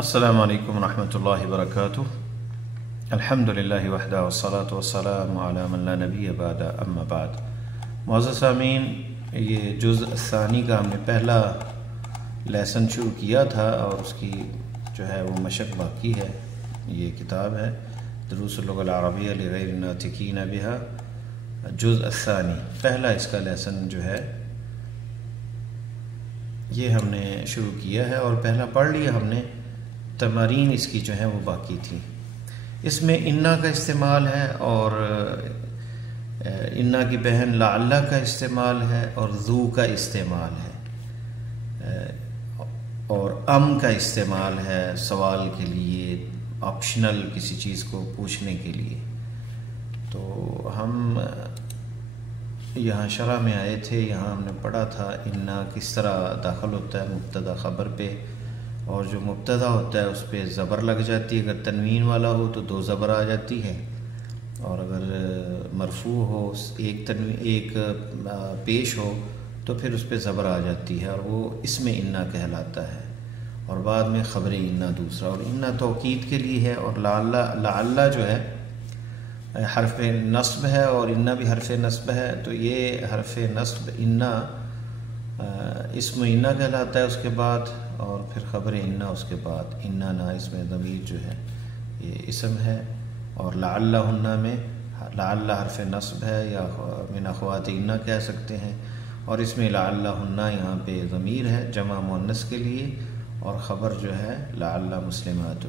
السلام علیکم ورحمۃ اللہ وبرکاتہ۔ الحمد للہ وحدہ والصلاة والسلام علی من لا نبی بعد اما بعد۔ معزز سامعین، یہ جزء الثانی کا ہم نے پہلا لیسن شروع کیا تھا اور اس کی جو ہے وہ مشق باقی ہے۔ یہ کتاب ہے دروس اللغة العربیہ لغیر الناطقین بها، جزء الثانی، پہلا اس کا لیسن جو ہے یہ ہم نے شروع کیا ہے اور پہلا پڑھ لیا ہم نے۔ تمارین اس کی جو ہیں وہ باقی تھی۔ اس میں انا کا استعمال ہے اور انا کی بہن لعل کا استعمال ہے اور ذو کا استعمال ہے اور کا استعمال ہے سوال کے لیے، آپشنل کسی چیز کو پوچھنے کے لیے۔ تو ہم یہاں شرح میں آئے تھے، یہاں ہم نے پڑھا تھا انا کس طرح داخل ہوتا ہے مبتدا خبر پہ، اور جو مبتدا ہوتا ہے اس پہ زبر لگ جاتی ہے۔ اگر تنوین والا ہو تو دو زبر آ جاتی ہے، اور اگر مرفوع ہو ایک پیش ہو تو پھر اس پہ زبر آ جاتی ہے، اور وہ اس میں انا کہلاتا ہے، اور بعد میں خبر انا دوسرا، اور انا توکید کے لیے ہے، اور لعل جو ہے حرف نصب ہے اور انا بھی حرف نصب ہے۔ تو یہ حرف نصب انا اسم انا کہلاتا ہے اس کے بعد، اور پھر خبر انا اس کے بعد۔ انا نا اس میں ضمیر جو ہے یہ اسم ہے، اور لعل ہن میں لعل حرف نصب ہے یا من اخوات انا کہہ سکتے ہیں، اور اس میں لعل ہن یہاں پہ ضمیر ہے جمع مؤنث کے لیے، اور خبر جو ہے لعل مسلمات۔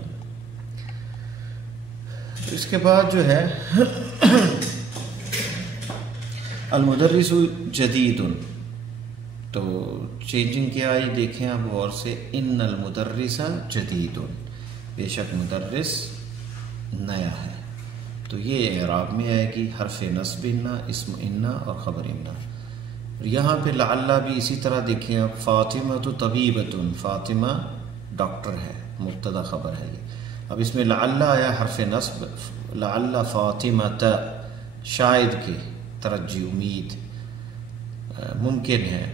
اس کے بعد جو ہے المدرس جدید، تو چینجنگ کیا آئی دیکھیں آپ غور سے، ان المدرس جدید، بے شک مدرس نیا ہے۔ تو یہ اعراب میں آئے گی حرف نصب انا، اسم انا اور خبر انا۔ یہاں پہ لعل بھی اسی طرح دیکھیں آپ، فاطمہ تو طبیبۃ، فاطمہ ڈاکٹر ہے، مبتدا خبر ہے یہ۔ اب اس میں لعل آیا حرف نصب، لعل فاطمۃ، شاید کی ترجی امید ممکن ہے،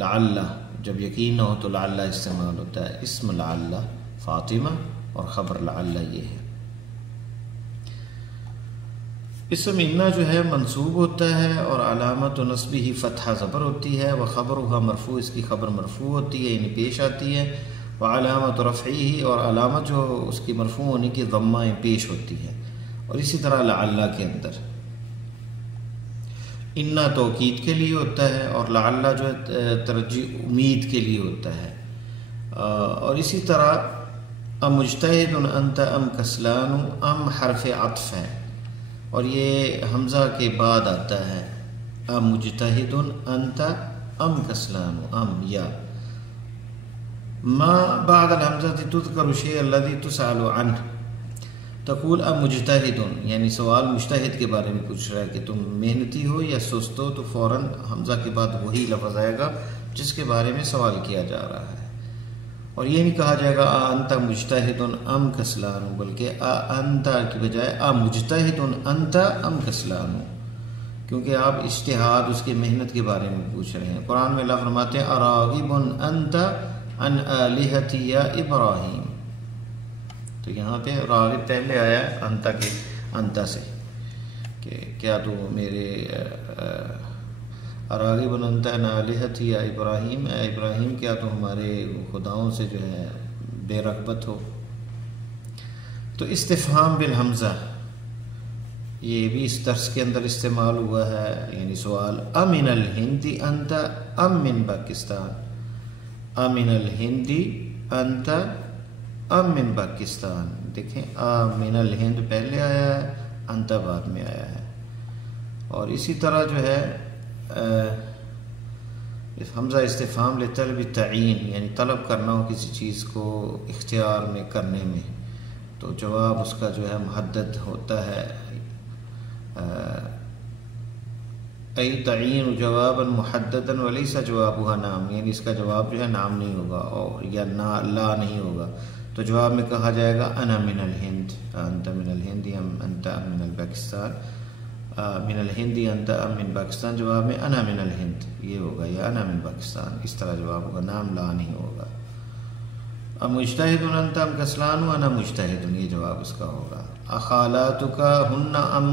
لعل جب یقین نہ ہو تو لعل استعمال ہوتا ہے، اسم لعل فاطمہ اور خبر لعل یہ ہے۔ اسم انا جو ہے منصوب ہوتا ہے اور علامت نصبہ فتحہ زبر ہوتی ہے، وخبرها مرفوع، اس کی خبر مرفوع ہوتی ہے یعنی پیش آتی ہے، وعلامت رفعہ، اور علامت جو اس کی مرفوع ہونے کی ضمہ پیش ہوتی ہے، اور اسی طرح لعل کے اندر انا توکید کے لیے ہوتا ہے اور لعل جو ہے ترجی امید کے لیے ہوتا ہے، اور اسی طرح امجتہد انت ام کسلان، ام حرف عطف ہے اور یہ حمزہ کے بعد آتا ہے، امجتہد انت ام کسلان، ام یا ما بعد الحمزہ تذکر الشیء الذی تسأل عنہ، تقول ام مجتہد، یعنی سوال مجتہد کے بارے میں پوچھ رہا ہے کہ تم محنتی ہو یا سست ہو، تو فوراً حمزہ کے بعد وہی لفظ آئے گا جس کے بارے میں سوال کیا جا رہا ہے، اور یہ نہیں کہا جائے گا انت مجتہد ام کسلان، بلکہ انت کی بجائے مجتہد انت ام کسلان، کیونکہ آپ اجتہاد اس کی محنت کے بارے میں پوچھ رہے ہیں۔ قرآن میں اللہ فرماتے ہیں اراغب انت عن آلہتی یا ابراہیم، تو یہاں پہ راغب پہلے آیا ہے انتا سے، کہ کیا تو میرے راغب انت عن آلہتی یا ابراہیم، اے ابراہیم کیا تو ہمارے خداؤں سے جو ہے بے رغبت ہو۔ تو استفہام بالحمزہ یہ بھی اس درس کے اندر استعمال ہوا ہے، یعنی سوال امن الہند انت ام من پاکستان، امن الہند انت ام من پاکستان، دیکھیں من الہند پہلے آیا ہے، انت بعد میں آیا ہے، اور اسی طرح جو ہے حمزہ استفہام لطلب تعین، یعنی طلب کرنا ہو کسی چیز کو اختیار میں کرنے میں، تو جواب اس کا جو ہے محدد ہوتا ہے، ای تعین جوابا محددا ولیس جوابها نام، یعنی اس کا جواب جو ہے نام نہیں ہوگا اور یا لا نہیں ہوگا، تو جواب میں کہا جائے گا انا من الہند، انت من الہند ام انت من الپاکستان، من الہند انت ام من پاکستان، جواب میں انا من الہند یہ ہوگا یا انا من پاکستان، اس طرح جواب ہوگا، نام لا نہیں ہوگا۔ مجتہد انت ام کسلان انا مجتہد، یہ جواب اس کا ہوگا۔ اخالاتک ہن ام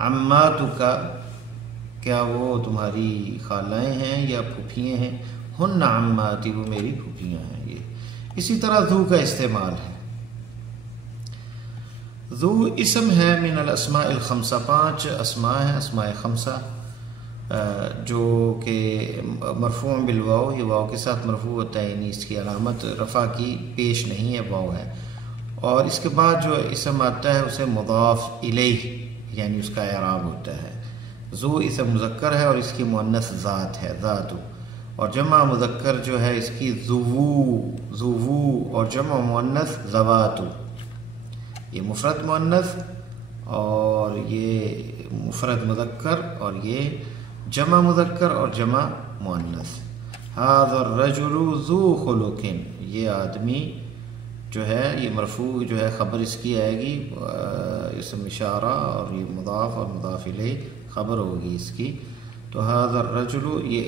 عماتک، کیا وہ تمہاری خالائیں ہیں یا پھوپھیاں ہیں؟ ہن عماتی، وہ میری پھوپھیاں ہیں۔ یہ اسی طرح ذو کا استعمال ہے۔ ذو اسم ہے من الاسماء الخمسہ، 5 اسماء ہیں، اسماء خمسہ، جو کہ مرفوع بالواو، یہ واو کے ساتھ مرفوع ہوتا ہے، یعنی اس کی علامت رفع کی پیش نہیں ہے، واو ہے۔ اور اس کے بعد جو اسم آتا ہے اسے مضاف الیہ، یعنی اس کا اعراب ہوتا ہے۔ ذو اسم مذکر ہے اور اس کی مؤنث ذات ہے، ذاتو، اور جمع مذکر جو ہے اس کی ذوو، اور جمع مؤنث ذواتو۔ یہ مفرد مؤنث اور یہ مفرد مذکر اور یہ جمع مذکر اور جمع مؤنث۔ ھذا الرجل ذو خلق، یہ آدمی جو ہے، یہ مرفوع جو ہے خبر اس کی آئے گی، اسم اشارہ، اور یہ مضاف اور مضاف الیہ خبر ہوگی اس کی۔ تو ھذا الرجل یہ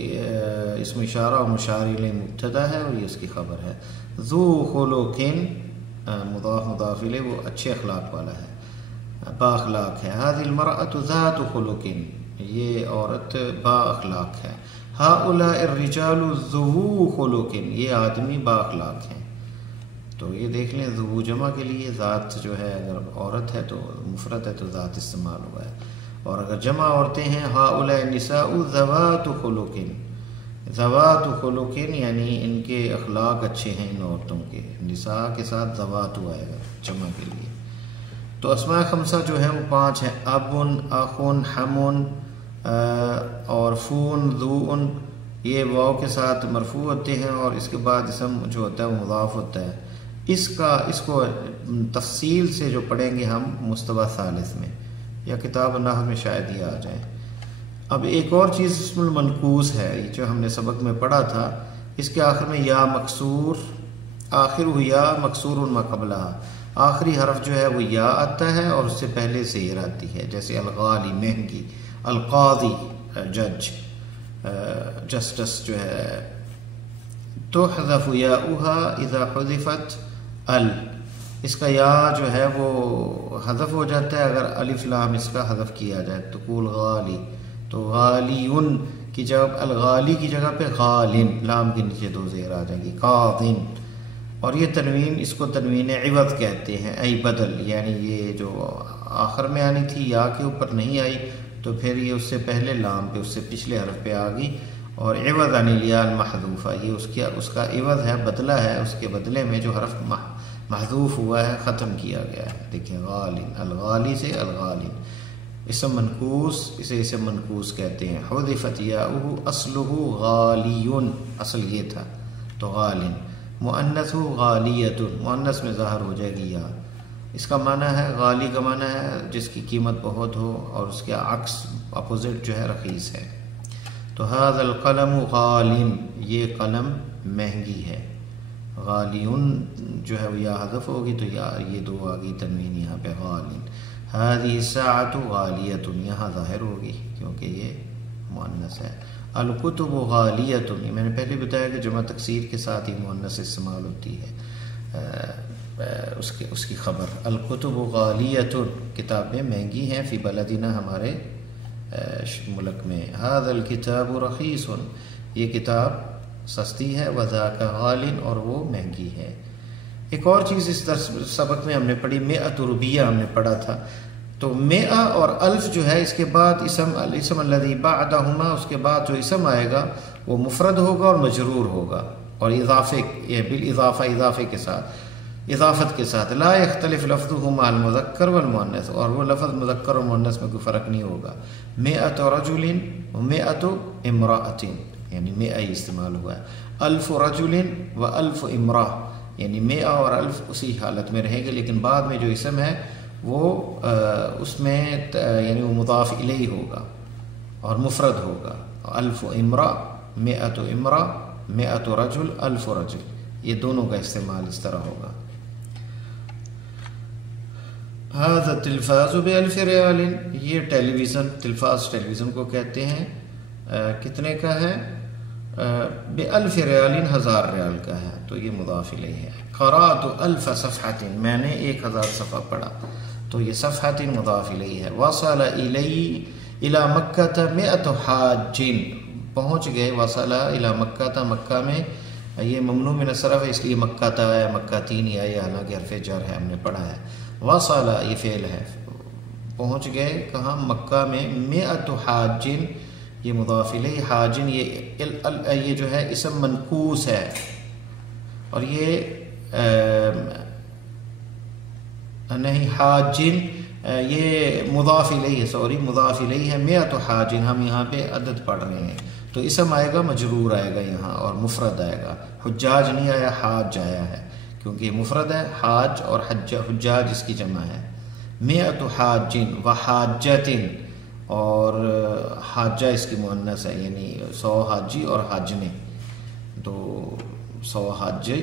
اسم اشارہ اور مشار الیہ مبتدا ہے اور یہ اس کی خبر ہے۔ ذو خلق مضاف مضاف الیہ، وہ اچھے اخلاق والا ہے، با اخلاق ہے۔ ھذه المرأة ذات خلق، یہ عورت با اخلاق ہے۔ ھؤلاء الرجال ذو خلق، یہ آدمی با اخلاق ہیں۔ تو یہ دیکھ لیں، ذو جمع کے لیے ذات جو ہے، اگر عورت ہے تو مفرد ہے تو ذات استعمال ہوا ہے، اور اگر جمع عورتیں ہیں ھؤلاء النساء ذوات خلق، ذوات خلق یعنی ان کے اخلاق اچھے ہیں ان عورتوں کے، نساء کے ساتھ ذوات آئے گا جمع کے لیے۔ تو اسماء خمسہ جو ہیں وہ 5 ہیں، ابن، اخن، حمن اور فون، ذوء، یہ واو کے ساتھ مرفوع ہوتے ہیں اور اس کے بعد اسم جو ہوتا ہے وہ مضاف ہوتا ہے۔ اس کو تفصیل سے جو پڑھیں گے ہم مستوی ثالث میں، یا کتاب النحو میں شاید یہ آ جائیں۔ اب ایک اور چیز اسم المنقوص ہے، جو ہم نے سبق میں پڑھا تھا، اس کے آخر میں یا مکسور، آخر یا مکسور ما قبلہ، آخری حرف جو ہے وہ یا آتا ہے اور اس سے پہلے زیر آتی ہے، جیسے الغالی مہنگی، القاضی جج، جسٹس جو ہے۔ تحذف یاؤها اذا حذفت ال، اس کا یا جو ہے وہ حذف ہو جاتا ہے اگر الف لام اس کا حذف کیا جائے، تو قول غالی، تو غالیون کی جگہ، الغالی کی جگہ پہ غالن، لام کے نیچے 2 زیر آ جائیں گی، قاضن۔ اور یہ تنوین، اس کو تنوین عوض کہتے ہیں، ای بدل، یعنی یہ جو آخر میں آنی تھی یا کے اوپر نہیں آئی، تو پھر یہ اس سے پہلے لام پہ، اس سے پچھلے حرف پہ آ گئی، اور عوض عن الیاء المحذوفہ، یہ اس کا عوض ہے، بدلہ ہے، اس کے بدلے میں جو حرف محذوف ہوا ہے، ختم کیا گیا ہے۔ دیکھیں غالن، الغالی سے الغالن، اسم منقوص، اسے اسم منقوص کہتے ہیں۔ حذفت یاؤہ اصلہ غالیون، اصل یہ تھا، تو غالن۔ مؤنث غالیۃ، مؤنث میں ظاہر ہو جائے گی یا۔ اس کا معنی ہے، غالی کا معنی ہے جس کی قیمت بہت ہو، اور اس کے عکس اپوزٹ جو ہے رخیص ہے۔ تو ھذا القلم غال، یہ قلم مہنگی ہے۔ غالیون جو ہے وہ یا حذف ہوگی تو یا یہ 2 آگی تنوین یہاں پہ غال۔ ھذہ الساعۃ غالیۃ، یہاں ظاہر ہوگی کیونکہ یہ مؤنث ہے۔ الکتب غالیۃ، یہ میں نے پہلے بتایا کہ جمع تکسیر کے ساتھ ہی مؤنث استعمال ہوتی ہے، اس کی خبر۔ الکتب غالیۃ، کتابیں مہنگی ہیں، فی بلدنا، ہمارے ملک میں۔ ھذا الکتاب رخیص، یہ کتاب سستی ہے، وذاک غال، اور وہ مہنگی ہے۔ ایک اور چیز اس سبق میں ہم نے پڑھی، مئۃ روبیہ ہم نے پڑھا تھا، تو مئہ اور الف جو ہے اس کے بعد الاسم الذی بعدہما، اس کے بعد جو اسم آئے گا وہ مفرد ہوگا اور مجرور ہوگا، اور اضافے، بالاضافہ، اضافے کے ساتھ، اضافت کے ساتھ۔ لا یختلف لفظہ مع المذکر والمؤنث، اور وہ لفظ مذکر اور مؤنث میں کوئی فرق نہیں ہوگا۔ مئۃ رجل ومئۃ امرأۃ، یعنی مئہ استعمال ہوا ہے۔ الف رجل و الف امرأہ، یعنی مئہ اور الف اسی حالت میں رہیں گے، لیکن بعد میں جو اسم ہے وہ اس میں یعنی وہ مضاف الیہ ہوگا اور مفرد ہوگا۔ الف امرأ، مئۃ امرأ، مئۃ رجل، الف رجل، یہ دونوں کا استعمال اس طرح ہوگا۔ ھذا التلفاز بألف ریال، یہ ٹیلی ویژن، تلفاز ٹیلی ویژن کو کہتے ہیں، کتنے کا ہے؟ ب1000 ریال 1000 ریال کا ہے تو یہ مضاف الیہ ہے. قرأت 1000 صفحۃ میں نے 1000 صفحہ پڑھا تو یہ صفحۃ مضاف الیہ ہے. وصل الی مکہ 100 حاج پہنچ گئے. وصل الی مکہ مکہ میں یہ ممنوع من الصرف ہے اس لیے مکہ تا ہے مکہ تین ہی آئی حالانکہ حرف جر ہے ہم نے پڑھا ہے. وصل یہ فعل ہے پہنچ گئے کہاں مکہ میں. 100 حاج یہ مضاف الیہ. حاج یہ جو ہے اسم منقوص ہے اور یہ نہیں حاج یہ مضاف الیہ ہے سوری مضاف الیہ ہے. 100 حاج ہم یہاں پہ عدد پڑھ رہے ہیں تو اسم آئے گا مجرور آئے گا یہاں اور مفرد آئے گا. حجاج نہیں آیا حاج آیا ہے کیونکہ یہ مفرد ہے. حاج اور حجاج اس کی جمع ہے. 100 حاج و حاجت اور حاجہ اس کی مؤنث ہے یعنی 100 حاجی اور حاجنے تو 100 حاجی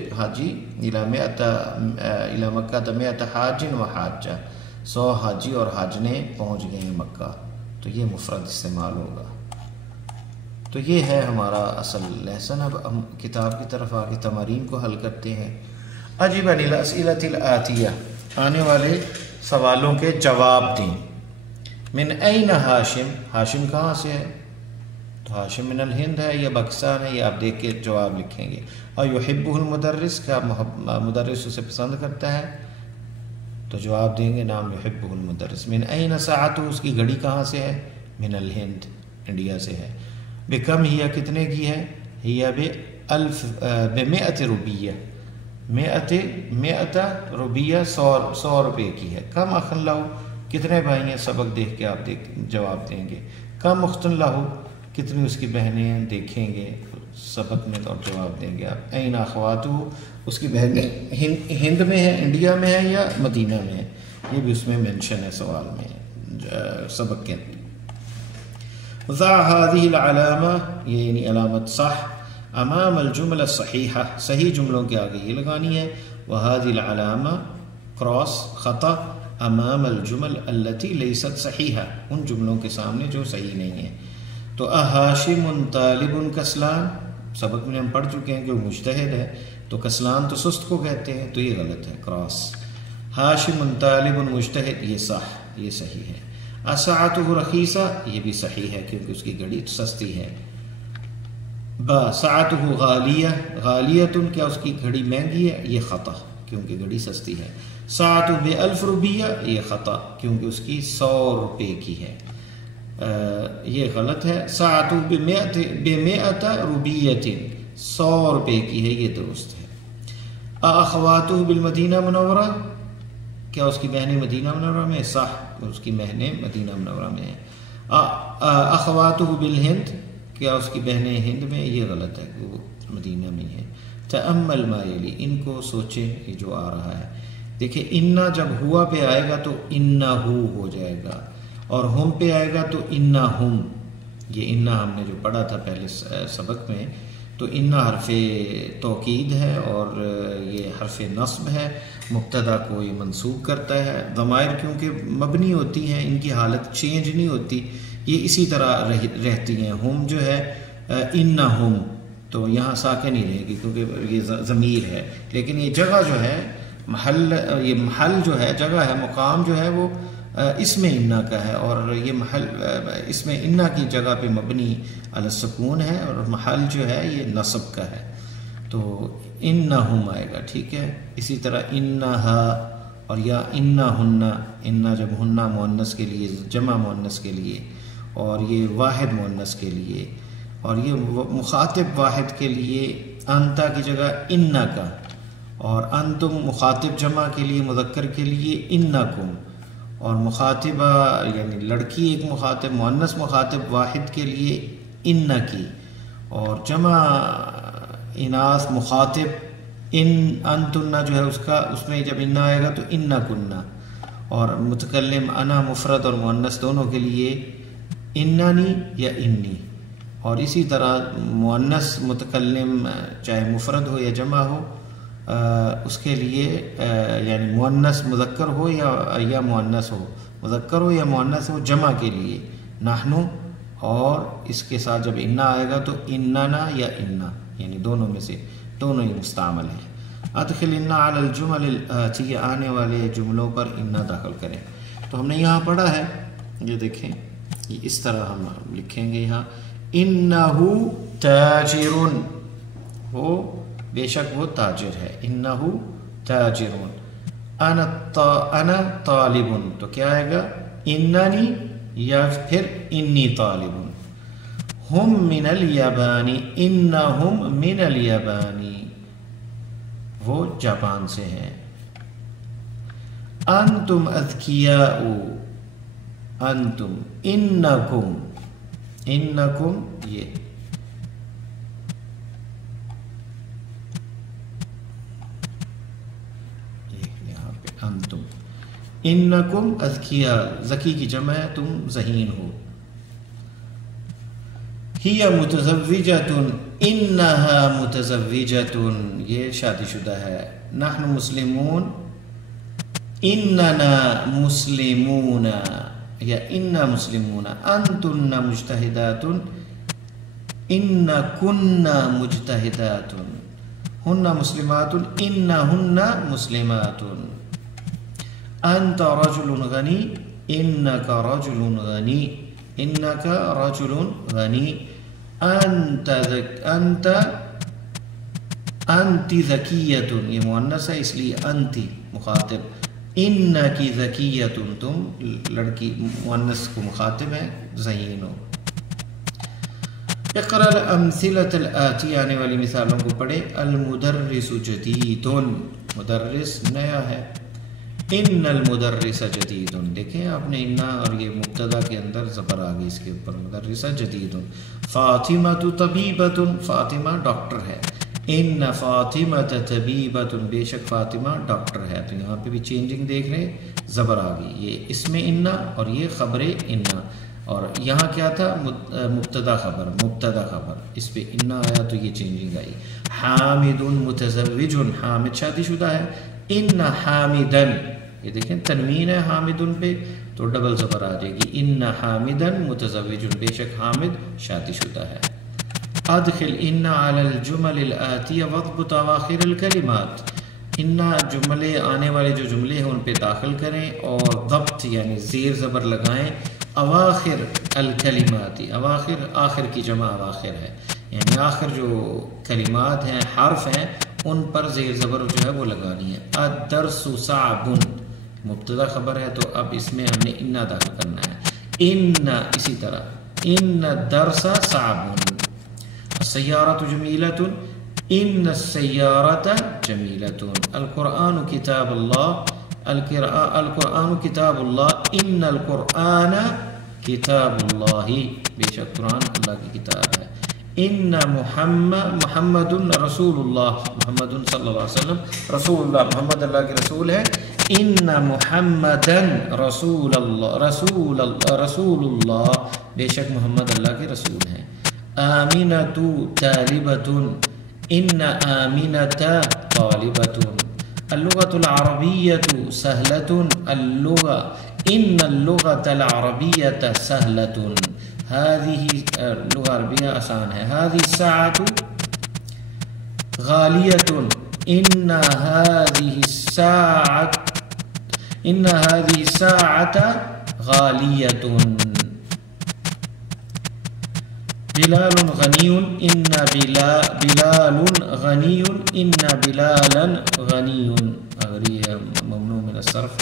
الی مکہ 100 حاج و حاجہ 100 حاجی اور حاجنے پہنچ گئے ہیں مکہ تو یہ مفرد استعمال ہوگا. تو یہ ہے ہمارا اصل لیسن. اب ہم کتاب کی طرف آگے تمارین کو حل کرتے ہیں. اجب عن الاسئلۃ الآتیہ آنے والے سوالوں کے جواب دیں. من این ہاشم ہاشم کہاں سے ہے تو ہاشم من الہند ہے یا پاکستان ہے یہ آپ دیکھ کے جواب لکھیں گے. اور یحبہ المدرس کیا مدرس اسے پسند کرتا ہے تو جواب دیں گے نام یحبہ المدرس. من این ساعتہ اس کی گھڑی کہاں سے ہے من الہند انڈیا سے ہے. بکم ہی کتنے کی ہے ہی ب100 روپیہ 100 روپیہ 100 روپے کی ہے. کم اخ لہ کتنے بھائی ہیں سبق دیکھ کے آپ جواب دیں گے. کم اخت لہ کتنی اس کی بہنیں ہیں دیکھیں گے سبق میں اور جواب دیں گے آپ. این اخواتہ اس کی بہنیں ہند میں ہے انڈیا میں ہے یا مدینہ میں ہے یہ بھی اس میں مینشن ہے سوال میں سبق کے اندر. ضع هذه العلامہ یہ یعنی علامت صح امام الجمل الصحیحہ صحیح جملوں کے آگے یہ لگانی ہے. وهذه العلامہ کراس خطا امام الجمل التي لیست صحیحہ ان جملوں کے سامنے جو صحیح نہیں ہیں. تو ہاشم طالب کسلان سبق میں ہم پڑھ چکے ہیں کہ وہ مجتہد ہے تو کسلان تو سست کو کہتے ہیں تو یہ غلط ہے کراس. ہاشم طالب مجتہد یہ صح یہ صحیح ہے. اساعتہ رخیصہ یہ بھی صحیح ہے کیونکہ اس کی گھڑی سستی ہے. با ساعتہ غالیہ غالیۃ کیا اس کی گھڑی مہنگی ہے یہ خطا کیونکہ گھڑی سستی ہے. ساعتہ ب1000 روپیہ یہ خطا کیونکہ اس کی 100 روپے کی ہے یہ غلط ہے. ساعتہ ب100 روپیۃ 100 روپے کی ہے یہ درست ہے. اخواتہ بالمدینہ منورہ کیا اس کی بہنیں مدینہ منورہ میں صح اس کی بہنیں مدینہ منورہ میں ہیں. اخواتہ بالہند کیا اس کی بہنیں ہند میں یہ غلط ہے کہ وہ مدینہ میں ہیں. تأمل ما یلی ان کو سوچیں یہ جو آ رہا ہے. دیکھیں انا جب ہوا پہ آئے گا تو انہو ہو جائے گا اور ہم پہ آئے گا تو انہم. یہ انا ہم نے جو پڑھا تھا پہلے سبق میں تو انا حرف توکید ہے اور یہ حرف نصب ہے. مبتدا کو یہ منصوب کرتا ہے. ضمائر کیونکہ مبنی ہوتی ہیں ان کی حالت چینج نہیں ہوتی یہ اسی طرح رہتی ہیں. ہم جو ہے انہم تو یہاں ساکن نہیں رہے گی کیونکہ یہ ضمیر ہے لیکن یہ جگہ جو ہے یہ محل جو ہے جگہ ہے مقام جو ہے وہ اس میں انا کا ہے اور یہ محل اس میں انا کی جگہ پہ مبنی علی السکون ہے اور محل جو ہے یہ نصب کا ہے تو انہم آئے گا. ٹھیک ہے. اسی طرح انہا اور یا انہن انا جب ہنہ مؤنث کے لیے جمع مؤنث کے لیے اور یہ واحد مؤنث کے لیے اور یہ مخاطب واحد کے لیے انتا کی جگہ انا کا اور انتم مخاطب جمع کے لیے مذکر کے لیے انکم اور مخاطبہ یعنی لڑکی ایک مخاطب مؤنث مخاطب واحد کے لیے انا کی اور جمع اناث مخاطب انتن جو ہے اس میں جب انا آئے گا تو انا کننا اور متکلم انا مفرد اور مؤنث دونوں کے لیے اننی یا انی اور اسی طرح مؤنث متکلم چاہے مفرد ہو یا جمع ہو اس کے لیے یعنی مؤنث مذکر ہو یا مؤنث ہو مذکر ہو یا مؤنث ہو جمع کے لیے نحنو اور اس کے ساتھ جب انا آئے گا تو اننا یا انا، یعنی دونوں میں سے دونوں ہی مستعمل ہیں۔ ادخل انا علی الجمل الآتیہ، آنے والے جملوں پر انا داخل کریں۔ تو ہم نے یہاں پڑھا ہے، یہ دیکھیں، یہ اس طرح ہم لکھیں گے یہاں، انہو تاجر، وہ بے شک وہ تاجر ہے، انہو تاجر، انا طالب، تو کیا آئے گا اننی یا پھر انی طالب، ہم من الیابانی، انہم من الیابانی، وہ جاپان سے ہیں۔ انتم اذکیاء، انتم، انکم، انکم یہ یہاں پہ انتم، انکم اذکیاء، ذکی کی جمع ہے، تم ذہین ہو۔ ہی متزوجۃ، انہا متزوجۃ، یہ شادی شدہ ہے۔ نحن مسلمون، اننا مسلمون یا انا مسلمون۔ انتن مجتہدات، انکن مجتہدات۔ ہن مسلمات، انہن مسلمات۔ انت رجل غنی، انک رجل غنی، انک رجل غنی۔ انت ذکیۃ، یہ مؤنث ہے اس لیے انتی مخاطب، انکی ذکیۃ، تم لڑکی مؤنث کو مخاطب ہے، ذہین ہو۔ اقرأ الامثلة الآتیہ، آنے والی مثالوں کو پڑھے۔ المدرس جدید، مدرس نیا ہے۔ ان المدرس جدید، دیکھیں آپ نے انا اور یہ مبتدا کے اندر زبر آ گئی اس کے اوپر، مدرسہ جدید۔ فاطمہ طبیبۃ، فاطمہ ڈاکٹر ہے۔ ان فاطمہ طبیبۃ، بے شک فاطمہ ڈاکٹر ہے۔ تو یہاں پہ بھی چینجنگ دیکھ رہے ہیں، زبر آ گئی، یہ اس میں انا اور یہ خبر انا، اور یہاں کیا تھا مبتدا خبر، مبتدا خبر، اس پہ انا آیا تو یہ چینجنگ آئی۔ حامد متزوج، حامد شادی شدہ ہے۔ ان حامدن، یہ دیکھیں تنوین ہے حامدن پہ تو ڈبل زبر آ جائے گی، ان حامدن متزوج، بے شک حامد شادی شدہ ہے۔ ادخل ان علی الجمل الآتیہ واضبط اواخر الکلمات، ان جملے آنے والے جو جملے ہیں ان پہ داخل کریں اور ضبط یعنی زیر زبر لگائیں اواخر الکلمات، اواخر آخر کی جمع اواخر ہے، یعنی آخر جو کلمات ہیں حرف ہیں ان پر زیر زبر جو ہے وہ لگانی ہے۔ الدرس صعب، مبتدا خبر ہے تو اب اس میں ہم نے انا داخل کرنا ہے۔ ان اسی طرح ان الدرس صعب۔ السیارۃ جمیلۃ، ان السیارۃ جمیلۃ۔ القرآن کتاب اللہ، القرآن کتاب اللہ، ان القرآن کتاب اللہ، بے شک قرآن اللہ کی کتاب ہے۔ ان محمد رسول اللہ، محمد صلی اللہ علیہ وسلم رسول اللہ، محمد اللہ کے رسول ہے۔ ان محمدن رسول اللہ، رسول اللہ، بے شک محمد اللہ کے رسول ہیں۔ آمنۃ طالبۃ، ان آمنۃ طالبۃ۔ اللغة العربية سهلة، اللغة، ان اللغة العربية سهلة، هذه اللغة العربية آسان ہے۔ هذه الساعة غالية، ان هذه الساعة غالية۔ بلال غنی، ان بلال غنی، ان بلالا غنی، اگر یہ ممنوع من الصرف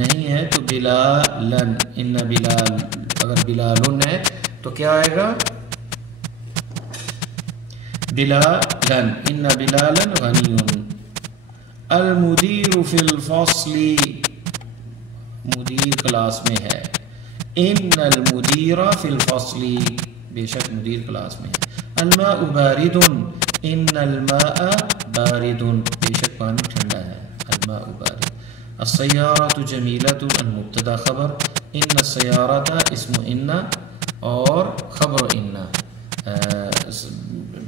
نہیں ہے تو بلالن، ان بلال، اگر بلالن ہے تو کیا آئے گا بلالن، ان بلالا غنی۔ المدیر فی الفصل، مدیر کلاس میں ہے۔ ان المدیر فی الفصل، بے شک مدیر کلاس میں ہے۔ الماء بارد، ان الماء بارد، بے شک پانی ٹھنڈا ہے، الماء بارد۔ السیارۃ جمیلۃ، المبتدا خبر، ان السیارۃ اسم ان اور خبر ان،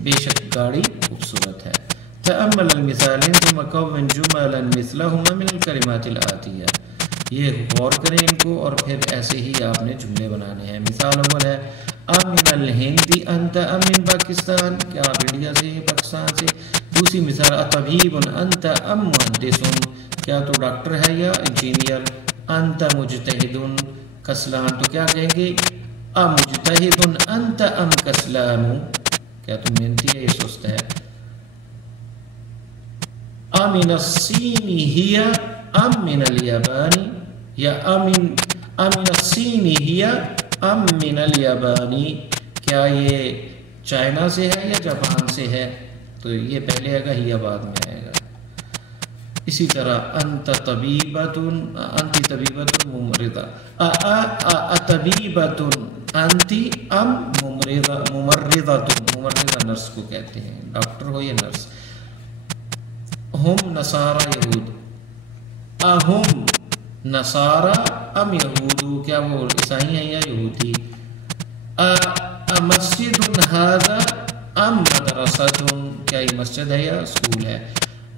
بے شک گاڑی خوبصورت ہے۔ تأمل المثالین ثم كون جملا مثلهما من الكلمات الآتیہ، یہ غور کریں ان کو، اور پھر ایسے ہی آپ نے جملے بنانے ہیں۔ مثال اول ہے امن الہند انت ام من پاکستان، کیا آپ انڈیا سے ہیں پاکستان سے۔ دوسری مثال اطبیب انت ام مہندس، کیا تو ڈاکٹر ہے یا انجینئر۔ انت مجتہد کسلان، تو کیا کہیں گے امجتہد انت ام کسلان، کیا تم محنتی ہے یا سست ہے۔ امن الصین ہی ام من الیابانی، یا امن الصین ہی ام من الیابانی، کیا یہ چائنا سے ہے یا جاپان سے ہے، تو یہ پہلے آئے گا ہی بعد میں آئے گا۔ اسی طرح انت طبیبۃ انت طبیبۃ ممرضہ، اطبیبۃ انت ام ممرضہ نرس کو کہتے ہیں، ڈاکٹر ہو یا نرس۔ ہم نصارى یہود، اہم نصارى ام یہود، کیا وہ عیسائی ہیں یا یہودی۔ مسجد هذا ام مدرسہ، کیا یہ مسجد ہے یا اسکول ہے۔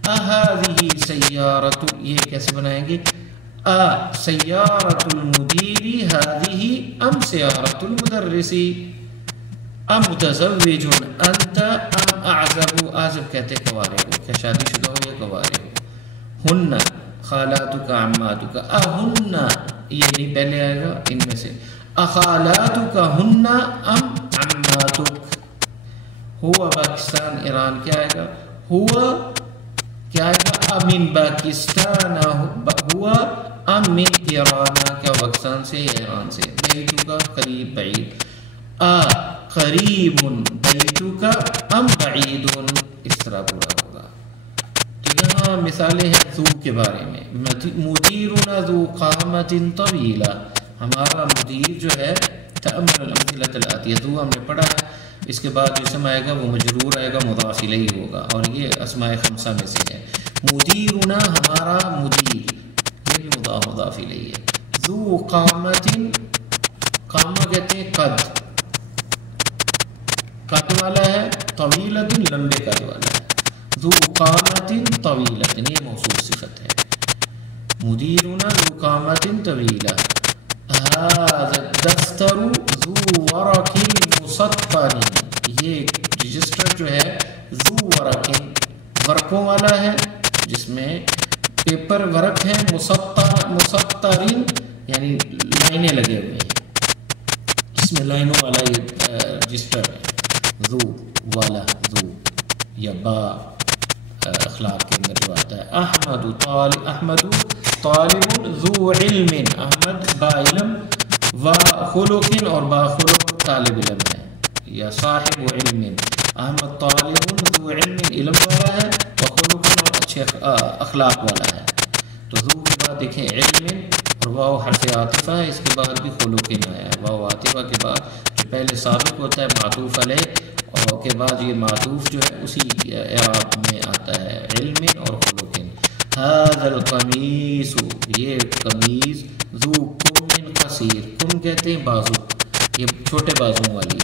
هذه سیارۃ، یہ کیسے بنائیں گے سیارۃ المدیر هذه ام سیارۃ المدرس۔ متزوج انت ام اعزب، اعزب کہتے کوارے کو، کیا شادی شدہ ہو یا کوارے ہو۔ ہن خالاتک عماتک، اہن یہ نہیں پہلے آئے گا ان میں سے، اخالاتک ہن ام عماتک۔ ہوا پاکستان ایران، کیا آئے گا ہوا، کیا آئے گا امن پاکستان، ہوا ام من ایران، کیا پاکستان سے یا ایران سے۔ بیتک قریب بعید، قریب بیتک ام بعید، اس طرح پورا ہوگا۔ تو یہاں مثالیں ہیں ذو کے بارے میں۔ مدیرنا ذو قامت طویلہ، ہمارا مدیر جو ہے، تأمل الامثلۃ الآتیہ، ذو ہم نے پڑھا ہے، اس کے بعد جو اسم آئے گا وہ مجرور آئے گا، مضاف الیہ ہوگا، اور یہ اسماء خمسہ میں سے ہے۔ مدیرنا ہمارا مدیر، یہ بھی مضاف الیہ ہے۔ ذو قامت، قامہ کہتے ہیں قد، قد والا ہے، طویلۃ لمبے قد والا ہے۔ ذو قامت طویلۃ، یہ موصوف صفت ہے۔ مدیرنا ذو قامت طویلہ۔ هذا الدفتر ذو ورق مسطر، یہ رجسٹر جو ہے ذو ورق، ورقوں والا ہے، جس میں پیپر ورق ہے، مسطر یعنی لائنیں لگے ہوئے ہیں، اس میں لائنوں والا یہ رجسٹر ہے۔ ذو والا، ذو یا با اخلاق کے اندر جو آتا ہے۔ احمد طالب ذو علم، احمد با علم، و خلق اور با خلق طالب علم ہے یا صاحب علم۔ احمد طالب ذو علم، علم والا ہے، و خلق اور اچھے اخلاق والا ہے۔ تو ذو کے بعد دیکھیں علم، اور واو حرف عاطفہ ہے، اس کے بعد بھی خلق آیا ہے۔ واو عاطفہ کے بعد جو پہلے سابق ہوتا ہے معطوف علیہ، اور کے بعد یہ معطوف جو ہے اسی اعراب میں آتا ہے، علم اور خلق۔ هذا القمیص، یہ قمیض، ذو کم قصیر، کم کہتے ہیں بازو، یہ چھوٹے بازوں والی،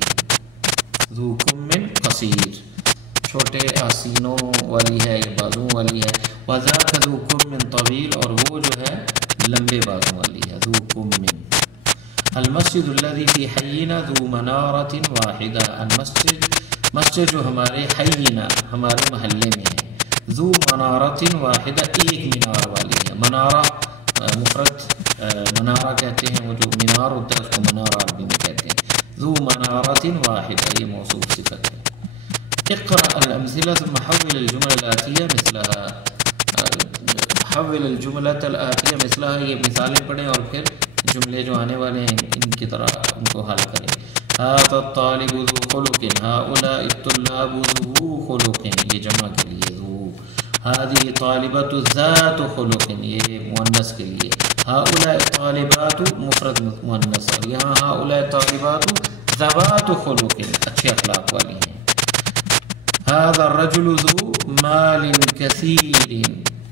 ذو کم قصیر، چھوٹے آسینوں والی ہے یا بازوں والی ہے۔ وذاک ذو کم طویل، اور وہ جو ہے لمبے بازوں والی ہے، ذو کم۔ المسجد الذي في حینا ذو منارۃ واحدہ، المسجد، مسجد جو ہمارے حینا ہمارے محلے میں ہے، ذو منارۃ واحدہ، ایک مینار والی ہے۔ منارہ مفرد منارہ کہتے ہیں، وہ جو مینار ہوتا ہے اس کو منارہ عربی میں کہتے ہیں۔ ذو منارۃ واحدہ، یہ موصوف صفت ہے۔ اقرأ الامثلہ ثم حول الجمل الآتیہ مثلها، حول الجملۃ الآتیہ مثلها، یہ مثالیں پڑھیں اور پھر جملے جو آنے والے ہیں ان کی طرح ان کو حل کریں۔ هذا الطالب ذو خلق، هؤلاء الطلاب ذو خلق، یہ جمع کے لیے ذو۔ هذه طالبۃ ذات خلق، یہ مؤنث کے لیے۔ هؤلاء الطالبات مفرد مؤنث، اور یہاں هؤلاء الطالبات ذوات خلق، اچھے اخلاق والی ہیں۔ هذا الرجل ذو مال كثير،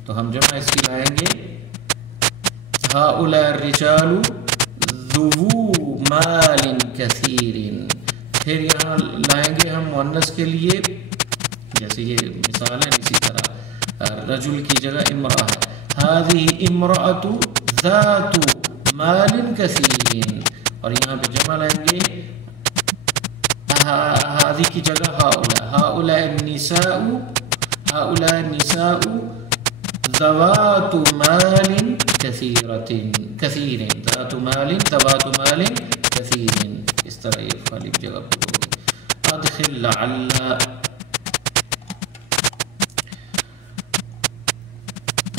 تو ہم جمع اس کی لائیں گے هؤلاء الرجال ذو مال كثير، پھر یہاں لائیں گے ہم مؤنث کے لیے، جیسے یہ مثال ہے، اسی طرح رجل کی جگہ امرأہ ہے۔ هذه امرأة ذات مال کثیر، اور یہاں پہ جمع لائیں گے ہاذی کی جگہ ہؤلاء النساء ذوات مال کثیر ذات مال کثیر، اس طرح یہ خالی جگہ پر ہوگی. ادخل لعل،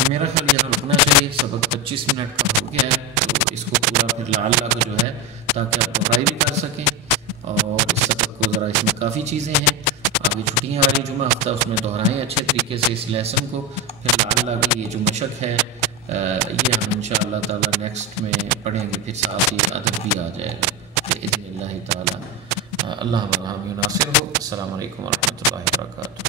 میرا خیال یہاں رکنا چاہیے، سبق 25 منٹ کا ہو گیا ہے، تو اس کو پورا پھر لعل کا جو ہے تاکہ آپ دہرائی بھی کر سکیں. اور اس سبق کو ذرا، اس میں کافی چیزیں ہیں، آگے چھٹیاں آ رہی جمعہ ہفتہ، اس میں دہرائیں اچھے طریقے سے اس لیسن کو. پھر لعل کی یہ جو مشق ہے یہ ہم انشاءاللہ تعالی نیکسٹ میں پڑھیں گے، پھر ساتھ ہی ادب بھی آ جائے گا باذن اللہ تعالی. اللہ ہمارا حامی و ناصر ہو. السلام علیکم ورحمۃ اللہ وبرکاتہ.